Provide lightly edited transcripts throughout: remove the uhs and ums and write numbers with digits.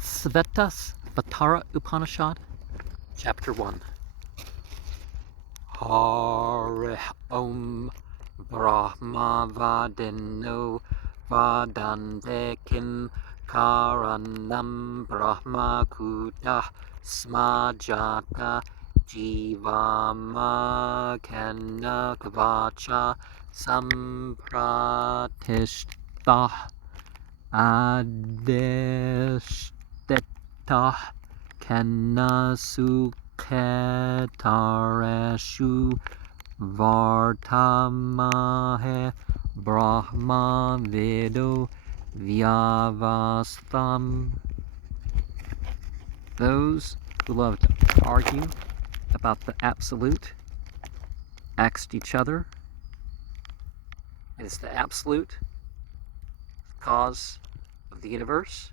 Svetasvatara Upanisad, Chapter 1. Hare Om Brahma Vadino Vadandekim Karanam Brahma Kuta Smajata Jivama Kanakvacha Sampratishta Adeshteta Kanasuketareshu Vartamahe Brahma Vedo Vyavastam. Those who love to argue about the absolute asked each other, is the absolute cause of the universe?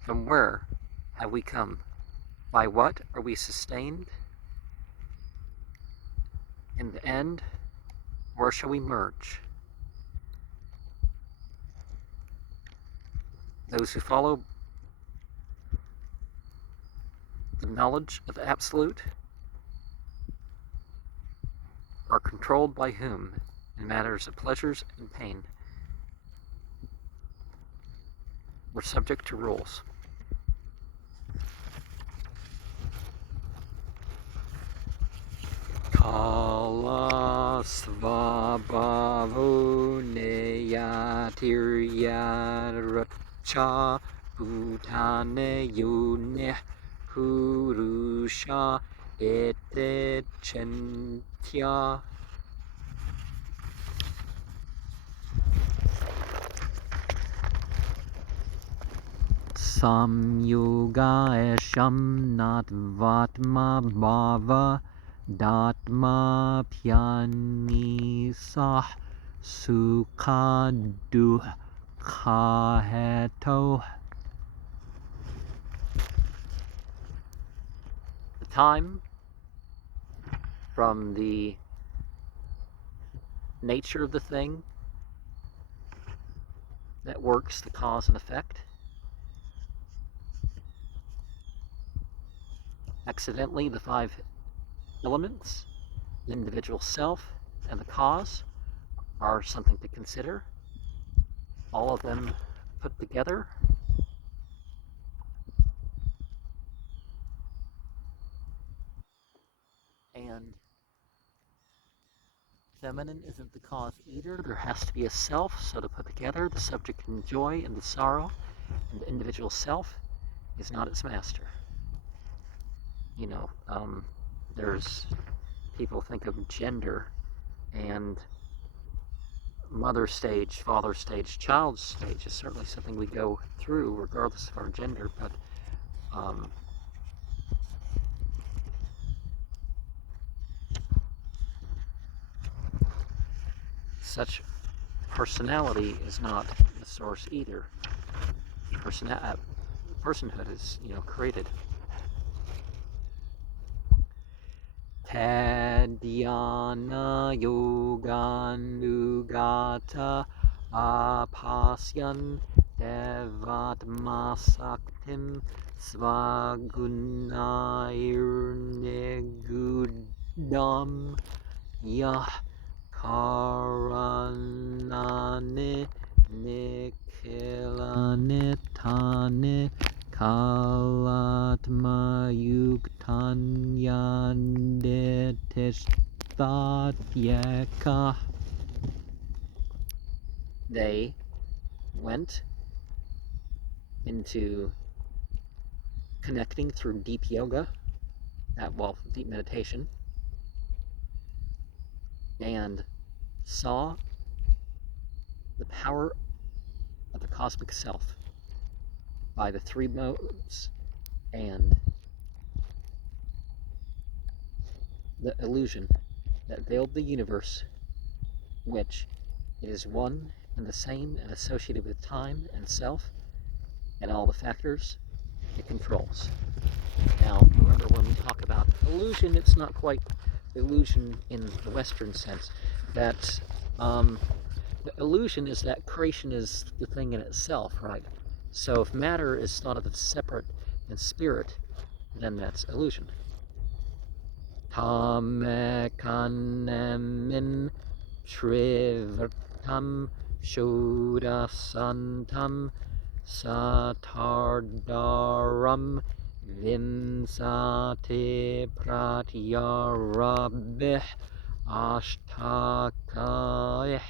From where have we come? By what are we sustained? In the end, where shall we merge? Those who follow the knowledge of the absolute are controlled by whom in matters of pleasures and pain? We're subject to rules. Kala svabhavo neyatirya bhutane yune purusha ete chentya. Samyoga esham natvatma bhava datma pyanisah sukha dukkha heto. The time from the nature of the thing that works the cause and effect, accidentally the five elements, the individual self, and the cause are something to consider. All of them put together and feminine isn't the cause either. There has to be a self, so to put together the subject and joy and the sorrow, and the individual self is not its master. There's people think of gender and mother stage, father stage, child stage is certainly something we go through regardless of our gender, but such personality is not the source either. Personhood is, created. Tadhyana yoganugata apasyan devatmasaktim svagunairnegudam yah karanane nikhilanitane kalatma yuktanyandetishtatyeka. They went into connecting through deep yoga, deep meditation, and saw the power of the cosmic self by the three modes and the illusion that veiled the universe, which it is one and the same and associated with time and self and all the factors it controls. Now, remember, when we talk about illusion, it's not quite illusion in the Western sense. The illusion is that creation is the thing in itself, right? So if matter is thought of as separate than spirit, then that's illusion. Tamekanemin Trivartam Shodasantam Satardaram Vinsate Pratyarabih Ashtakayih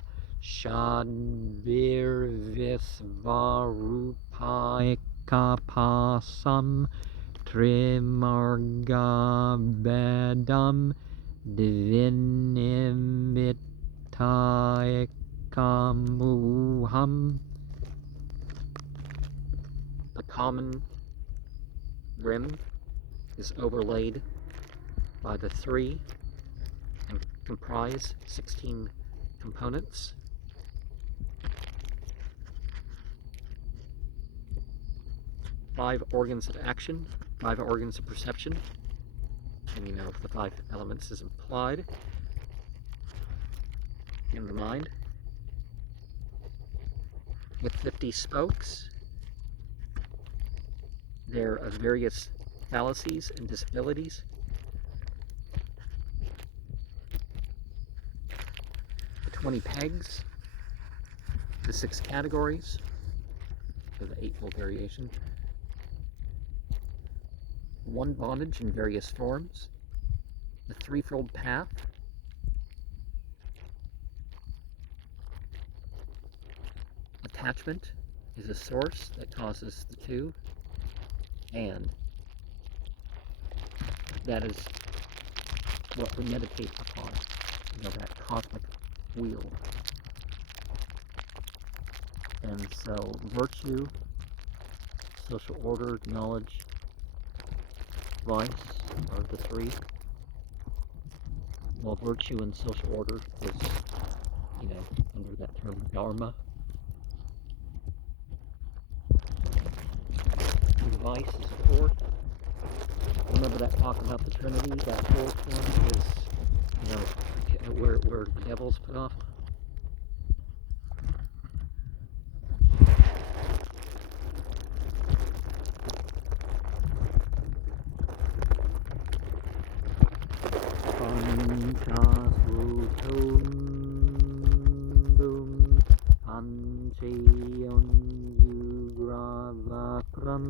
Shadbir Visvarupaikapasam Trimarga Bedam Divinimitaikamuham. The common rim is overlaid by the 3 and comprise 16 components. Five organs of action, 5 organs of perception, and you know if the 5 elements is implied in the mind, with 50 spokes. They're of various fallacies and disabilities. The 20 pegs, the 6 categories, so the 8-fold variation. 1 bondage in various forms, the 3-fold path, attachment is a source that causes the 2, and that is what we meditate upon, you know, that cosmic wheel. And so virtue, social order, knowledge, vice are the 3. Well, virtue and social order is, you know, under that term dharma. And vice is 4th. Remember that talk about the Trinity? That 4th one is, you know, where the devil's put off. Panchayon Yugravakram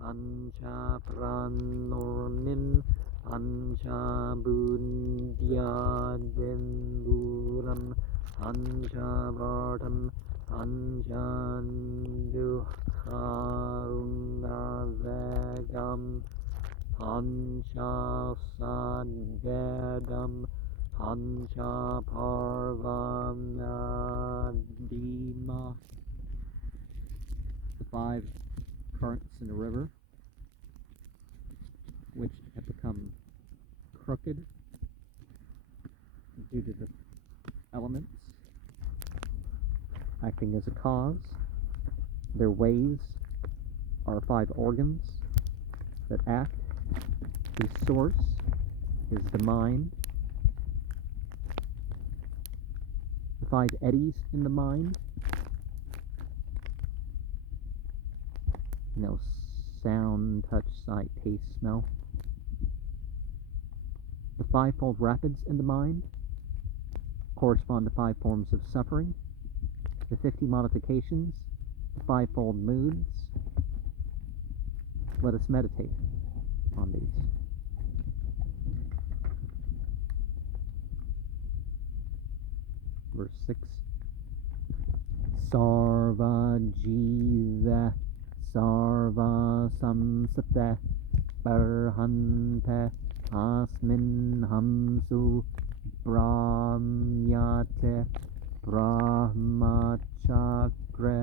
Panchapranornim Panchabundyadenduram Panchavartam Panchandukharungavegam Panchasadvedam Panchaparvanadima. The 5 currents in a river, which have become crooked due to the elements acting as a cause. Their waves are 5 organs that act, whose source is the mind. The 5 eddies in the mind, you know, sound, touch, sight, taste, smell. The 5-fold rapids in the mind correspond to 5 forms of suffering. The 50 modifications, the 5-fold moods. Let us meditate on these. Verse 6. Sarva jiva sarva samsate barhante asmin hamsu brahmyate brahmachakre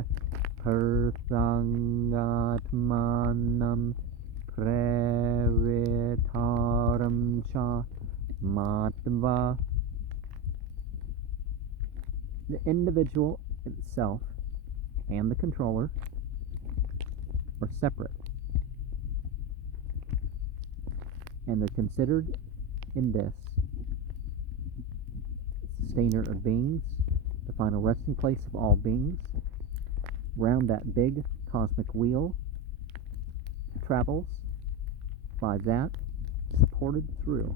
persangatmanam previtaram cha matva. The individual itself and the controller are separate, and they're considered in this sustainer of beings, the final resting place of all beings, round that big cosmic wheel travels by that supported through,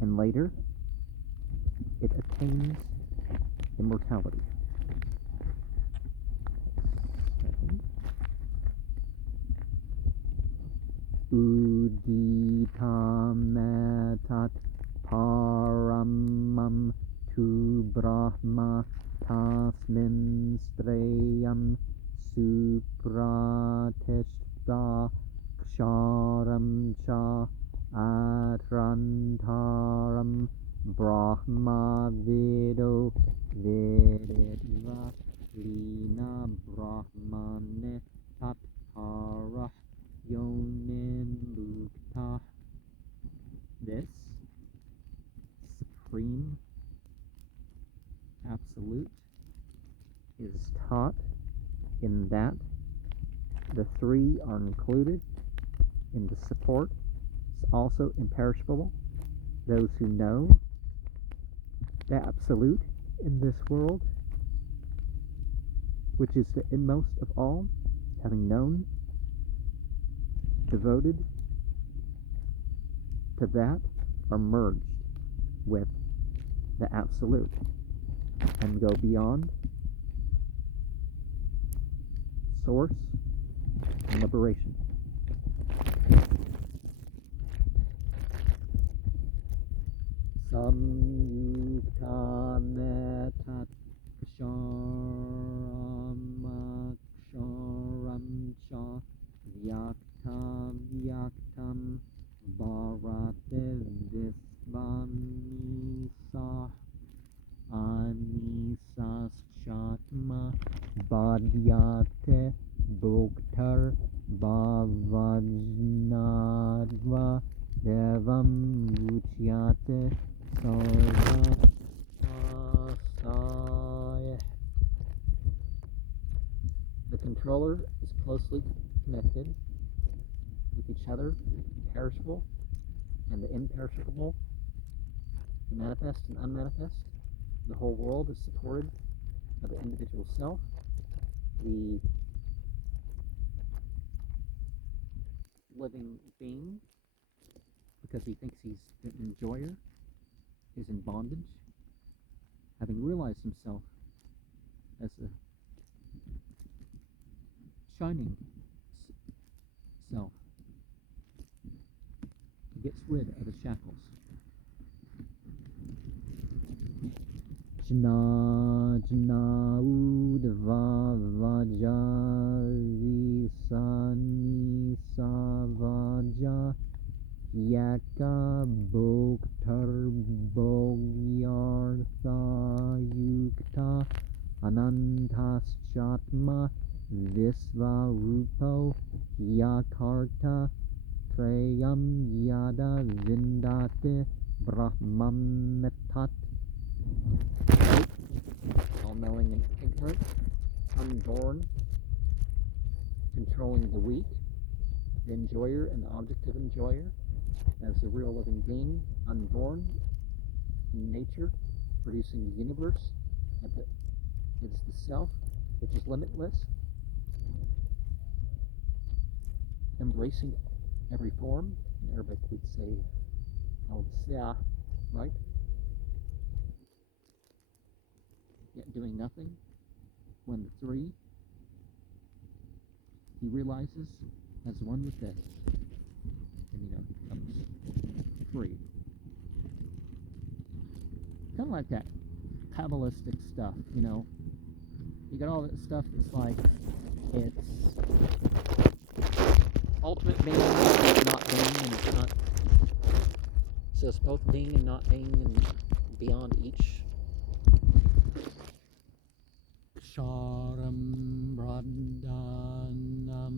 and later it attains immortality. Uditametat paramam tu brahma tasmin strayam supratishta ksharam cha atrantaram brahma vido vedetva lina brahmane tat parah yonim mukta. This supreme absolute is taught in that the three are included in the support. It's also imperishable. Those who know the absolute in this world, which is the inmost of all, having known, devoted to that, are merged with the absolute and go beyond source and liberation. Samyukta metat ksharam cha vyaktam bharate visvamisa anisaschatma badhyate bhoktar bhavajnadva devam uchyate sarvasaya. The controller is closely connected with each other, the perishable and the imperishable, the manifest and unmanifest. The whole world is supported by the individual self. The living being, because he thinks he's an enjoyer, is in bondage, having realized himself as a shining self. He gets rid of the shackles. Jna udva vaja visani savaja yaka bhoktar bhogyartha yukta anantaschatma visvarupo yakarta trayam yada vindate brahmametat. All-knowing and ignorant, unborn, controlling the weak, the enjoyer and the object of enjoyer, as the real living being, unborn, in nature, producing the universe, it is the self, which is limitless, embracing every form. In Arabic we'd say al-si'ah, right? Yet doing nothing. When the three, he realizes, as one with this, and becomes free. Kind of like that Kabbalistic stuff, You got all that stuff that's like, it's ultimate being, it's not being, and it's not. So it's both being and not being, and beyond each. Sharam Radhanam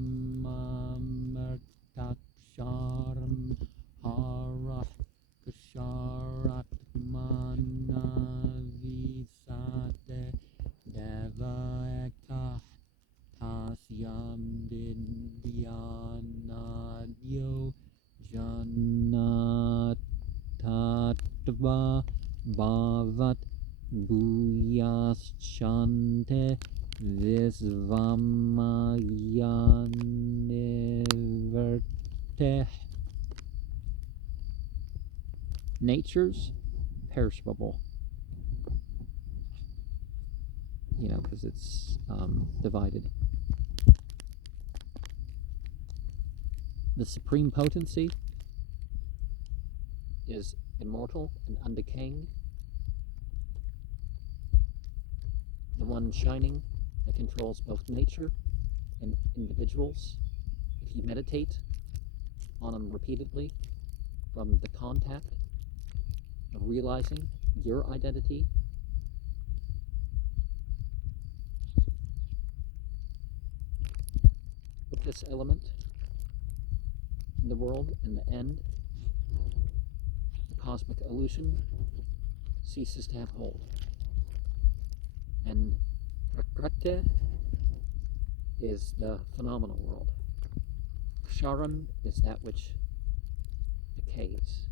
Amartaksharam Harah Ksharatmana Visate Devaka Tasyam Vidyanadyo Janatatva Bhavat Bhuyaschante Visvamayaniverteh. Nature's perishable, because it's divided. The supreme potency is immortal and undecaying. The one shining that controls both nature and individuals. If you meditate on them repeatedly, from the contact of realizing your identity with this element in the world, in the end, the cosmic illusion ceases to have hold. And Prakriti is the phenomenal world. Ksharam is that which decays.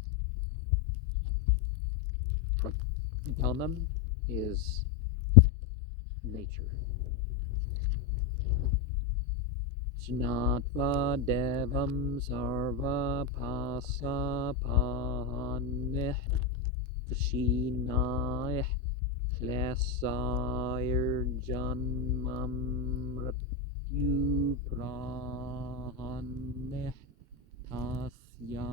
Pradhanam is nature. Jnatva devam sarva pasapanih Vishinaih Klesayir Janmam Ratyu Prahanih Tasya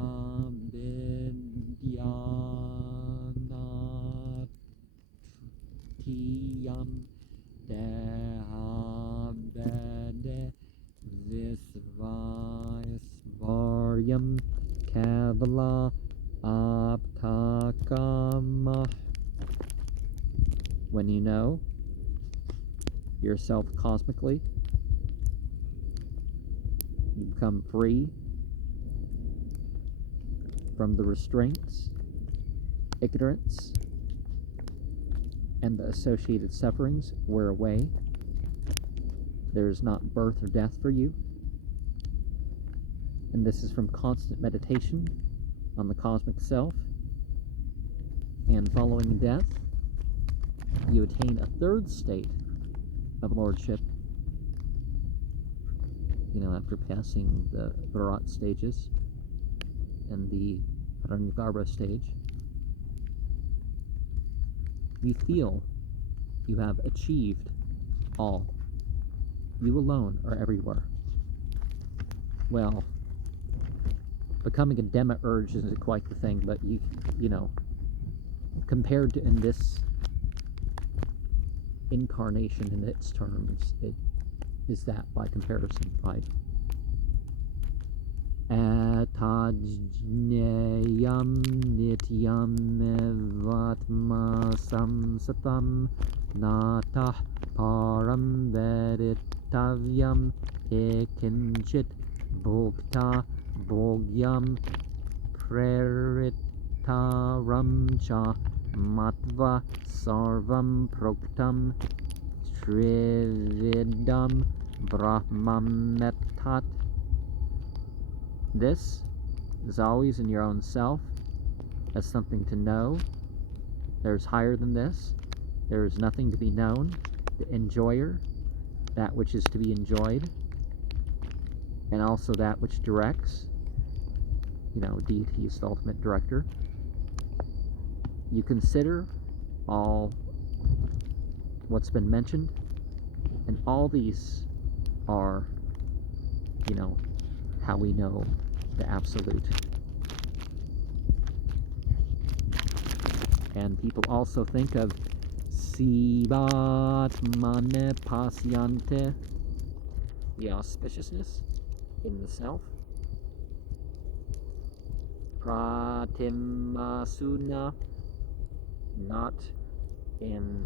Vidyanatiyam Dehabede Visvaisvaryam Kavala Aptakama. When you know yourself cosmically, you become free from the restraints, ignorance, and the associated sufferings wear away. There is not birth or death for you. And this is from constant meditation on the cosmic self. And following death, you attain a third state of lordship, after passing the Virat stages and the Hiranyagarbha stage. You feel you have achieved all. You alone are everywhere. Well, becoming a demiurge isn't quite the thing, but you compared to in this incarnation in its terms, it is that by comparison, right? Atajneyam nityam evatma samsatam natah param veditavyam ekinchit bhokta bhogyam preritaram cha matva sarvam proktam trividam brahmam metat. This is always in your own self as something to know. There's higher than this. There is nothing to be known. The enjoyer, that which is to be enjoyed, and also that which directs. Deity is the ultimate director. You consider all what's been mentioned, and all these are, how we know the absolute. And people also think of Sivat Mane Pasyante, the auspiciousness in the self. Pratimasuna, not in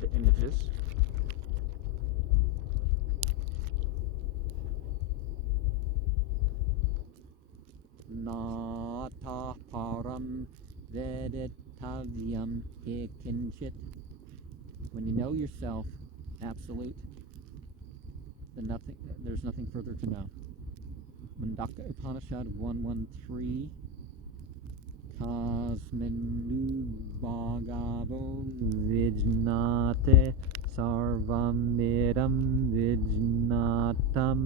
the images. Nata param veditavyam ekinchit. When you know yourself absolute, then there's nothing further to know. Mandaka Upanishad 113 Tasminu bhagavo vijnate sarvamidam vijnatam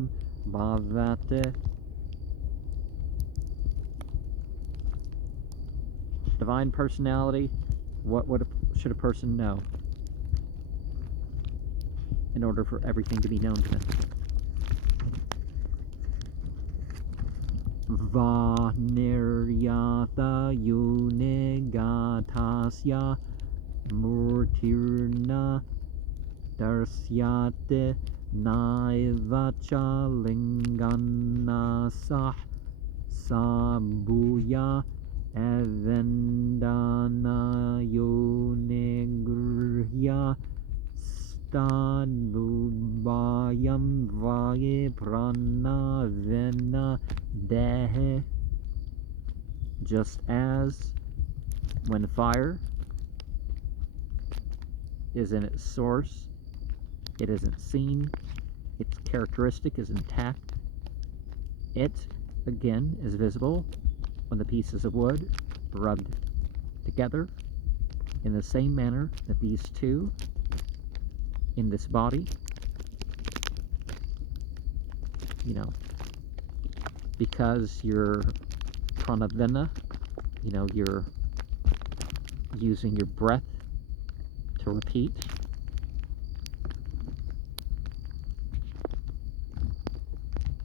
bhavate. Divine personality, what should a person know in order for everything to be known to them? Va niryata yunegatasya murtirna darsyate naivacha linganasah sabhuya evendana yunegurya stadvubhayam vaye prana vena dehe. Just as when fire is in its source, it isn't seen, its characteristic is intact. It, again, is visible when the pieces of wood are rubbed together in the same manner that these two in this body, because your pranavena, you're using your breath to repeat.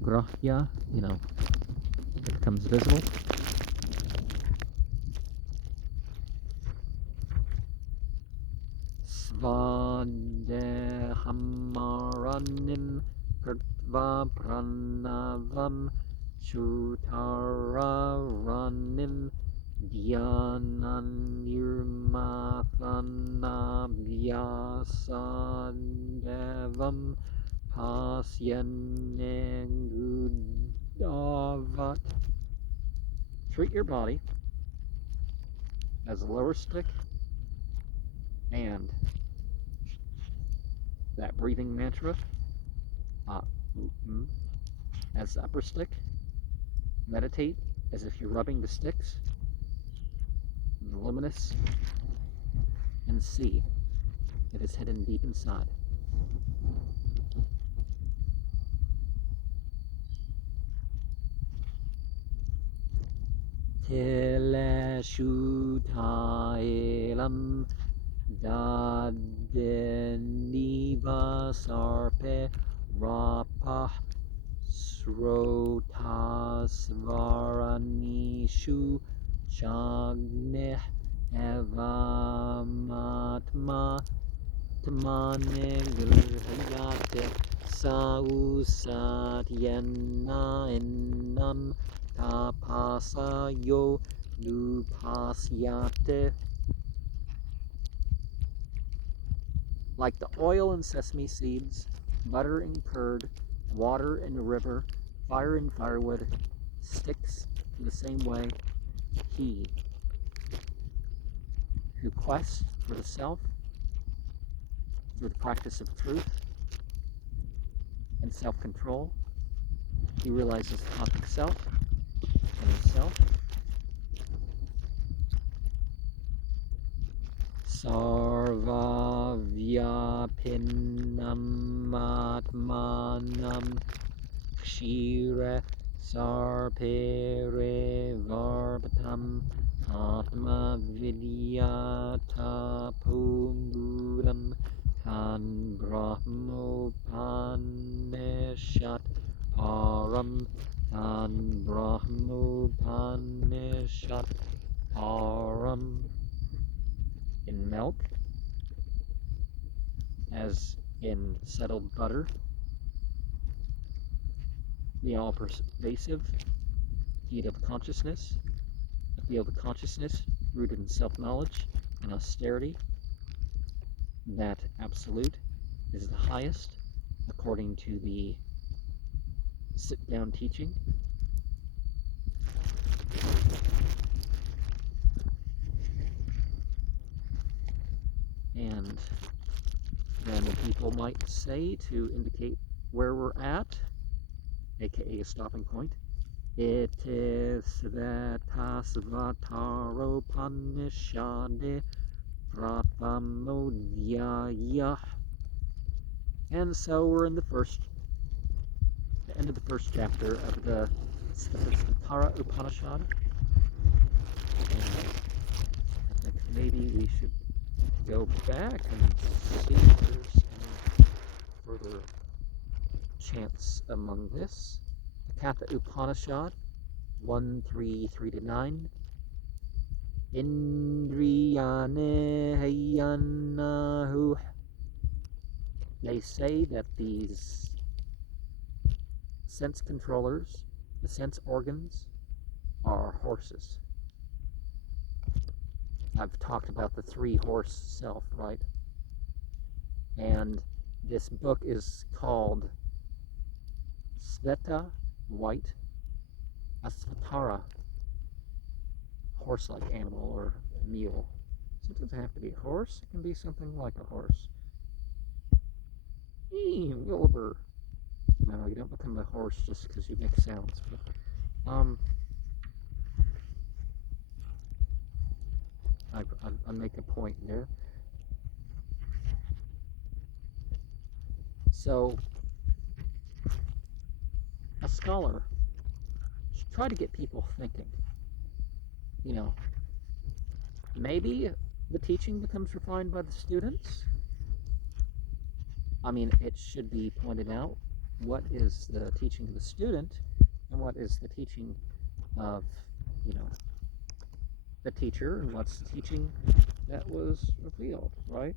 Grahya, it becomes visible. Svadhamaranim krtva pranavam chutaranim dhyananirmathanabhyasandevam pasyanengudavat. Treat your body as a lower stick and that breathing mantra as the upper stick. Meditate as if you're rubbing the sticks, the luminous, and see it is hidden deep inside. Tileshu tailam dadeniva sarpe rapah srotasvaranishu chagneh evamatma tamane grhyate sausatyena innam tapasayo nupasyate. Like the oil in sesame seeds, butter in curd, water in a river, fire in firewood, sticks in the same way, he who quests for the self through the practice of truth and self-control, he realizes the cosmic self and himself. Sarva vyapinam atmanam kshire sarpere varpatam atma vidyata punguram tan brahmopanishat param tan brahmopanishat param. In milk, as in settled butter, the all-pervasive heat of consciousness, a field of consciousness rooted in self-knowledge and austerity. That absolute is the highest, according to the sit-down teaching. And then people might say, to indicate where we're at, aka a stopping point, Iti Svetasvatara Upanisad Prathamodhyaya. And so we're in the end of the first chapter of the Svetasvatara Upanisad. And I think maybe we should go back and see if there's any further chants among this. The Katha Upanishad 1:3-9. Indriyane hayanahu. They say that these sense controllers, the sense organs, are horses. I've talked about the three-horse self, right? And this book is called Sveta, white, Asvatara, horse-like animal or mule. So it doesn't have to be a horse, it can be something like a horse. Wilbur. No, you don't become a horse just because you make sounds. But, I make a point there. So, a scholar should try to get people thinking. You know, maybe the teaching becomes refined by the students. I mean, it should be pointed out what is the teaching of the student and what is the teaching of, the teacher, and what's the teaching that was revealed, right?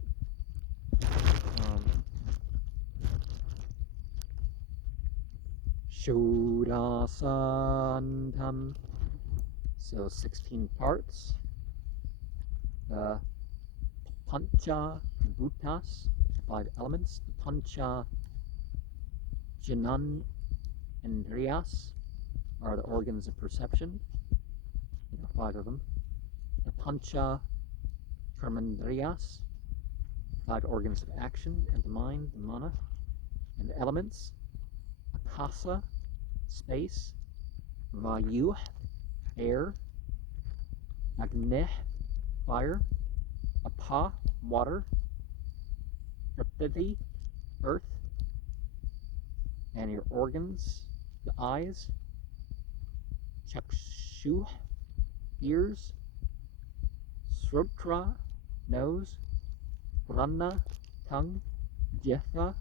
Shudasantam. So 16 parts. Pancha Bhutas, 5 elements. The Pancha Janan Indriyas are the organs of perception. 5 of them. The Pancha Karmendriyas, 5 organs of action, and the mind, the mana, and the elements. Akasa, space. Vayu, air. Agneh, fire. Apa, water. Prithvi, earth. And your organs, the eyes. Chakshu, ears. Srotra, nose. Rana, tongue. Jetha,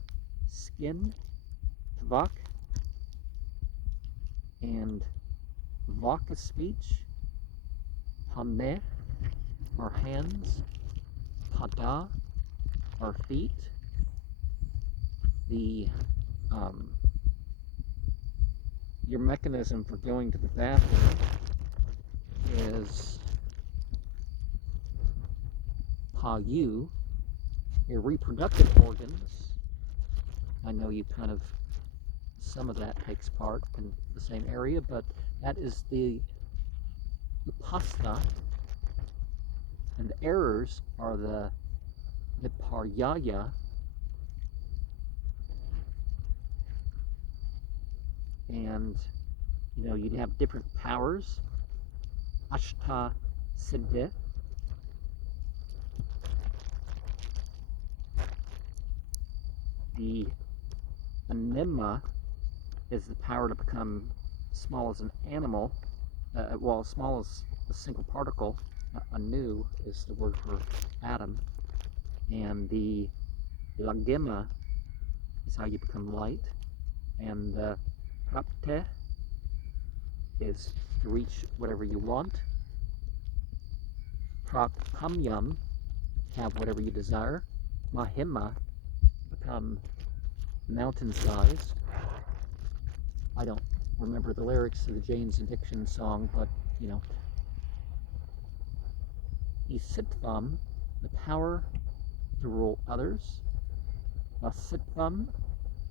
skin. Tvak, and Vaka, speech. Hameh, our hands. Pada, our feet. Your mechanism for going to the bathroom is Payu. Your reproductive organs, I know you kind of, some of that takes part in the same area, but that is the Upasta, and the errors are the Viparyaya, and you'd have different powers. Ashta Siddhi, the Anima is the power to become small as an animal, small as a single particle. Anu is the word for atom, and the Lagima is how you become light, and the Prapte is to reach whatever you want. Praphamyam, have whatever you desire. Mahima, become mountain-sized. I don't remember the lyrics to the Jane's Addiction song, but Isitvam, the power to rule others. Vasitvam,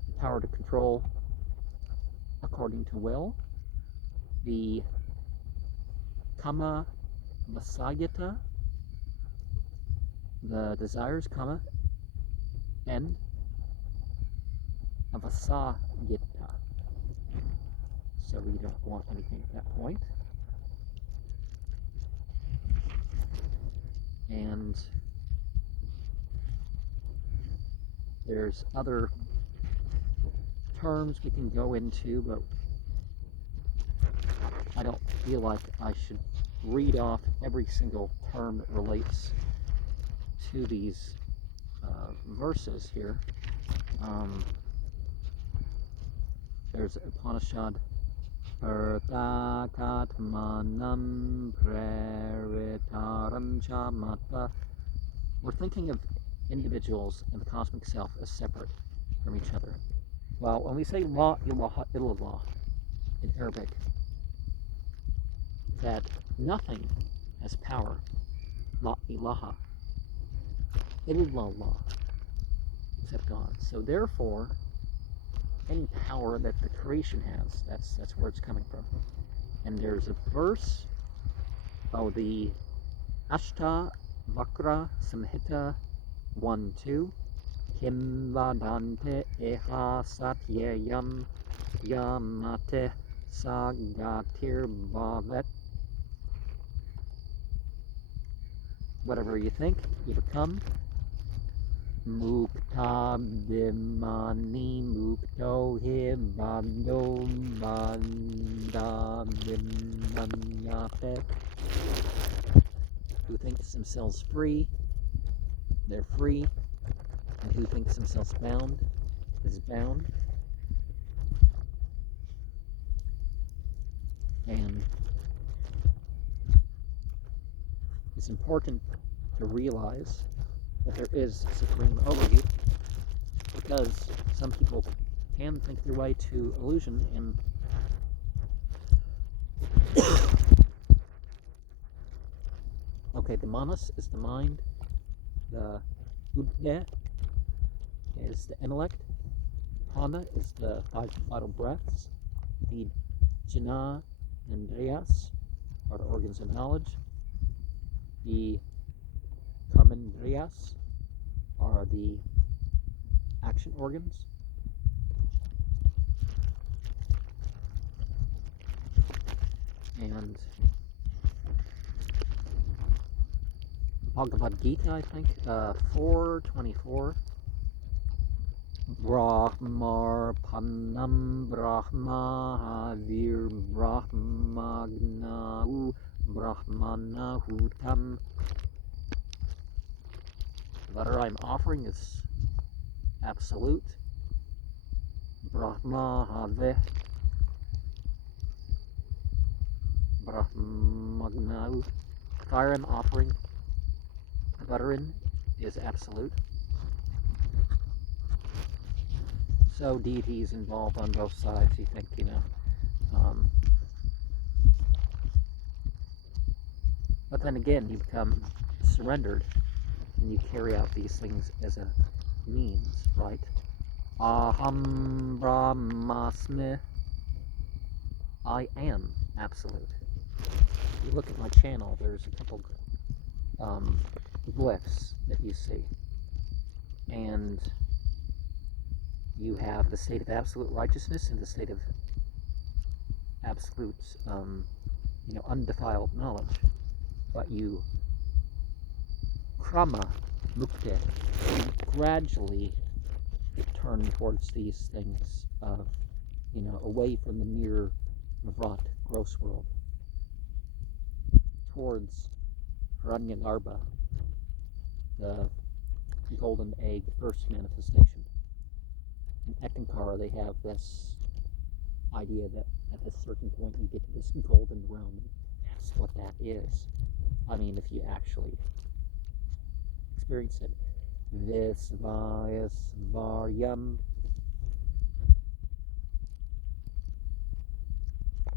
the power to control according to will. The Kama Vasayata, the desires, Kama, and Avasayata. So so we don't want anything at that point. And there's other terms we can go into, but I don't feel like I should read off every single term that relates to these verses here. There's Upanishad Pratakatmanam Praritaram Chamata. We're thinking of individuals and the cosmic self as separate from each other. Well, when we say La ilaha illallah in Arabic, that nothing has power, La ilaha illallah, except God. So therefore, any power that the creation has, that's where it's coming from. And there's a verse, the Svetasvatara Samhita 1-2, Kim vadante eha satyayam yamate sagatir bhavet. Whatever you think, you become. Mukta bimani mukto hivado banda bimanyate. Who thinks themselves free, they're free. And who thinks themselves bound is bound. And it's important to realize that there is supreme over you, because some people can think their way to illusion, and okay, the manas is the mind, the buddha is the intellect, prana is the 5 vital breaths, the jnana and indriyas are the organs of knowledge, the karmendriyas are the action organs, and Bhagavad Gita, I think, 4:24. Brahmar Panam Brahma Havir Brahmagnau Brahmanahutam. The butter I'm offering is absolute. Brahma Have Brahmagnau. Fire I'm offering, the butter in, is absolute. So deities involved on both sides, you think, but then again, you become surrendered, and you carry out these things as a means, right? Aham Brahmasmi, I am absolute. If you look at my channel, there's a couple glyphs that you see, and you have the state of absolute righteousness and the state of absolute, undefiled knowledge. But you krama mukte, gradually turn towards these things of, away from the mere vrat, gross world, towards Hiranyagarbha, the golden egg, first manifestation. In Ekankara, they have this idea that at a certain point you get to this golden realm. That's what that is. I mean, if you actually experience it. Visvayasvaryam,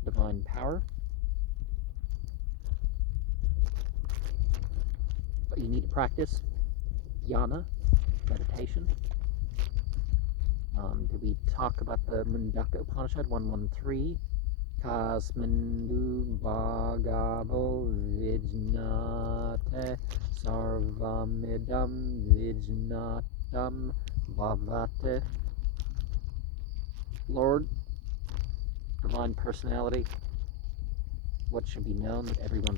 divine power. But you need to practice jnana, meditation. Did we talk about the Mundaka Upanishad 1:13? Kasmindu Bhagavo Vijnate Sarvamidam Vijnatam Bhavate. Lord, the divine personality, what should be known, that everything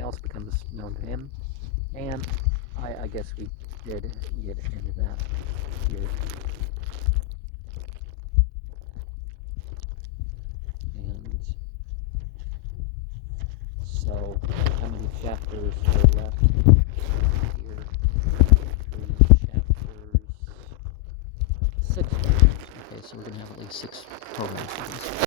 else becomes known to him. And I guess we did get into that here. And so, how many chapters are left here? 3 chapters. 6 chapters. Okay, so we're going to have at least 6 total.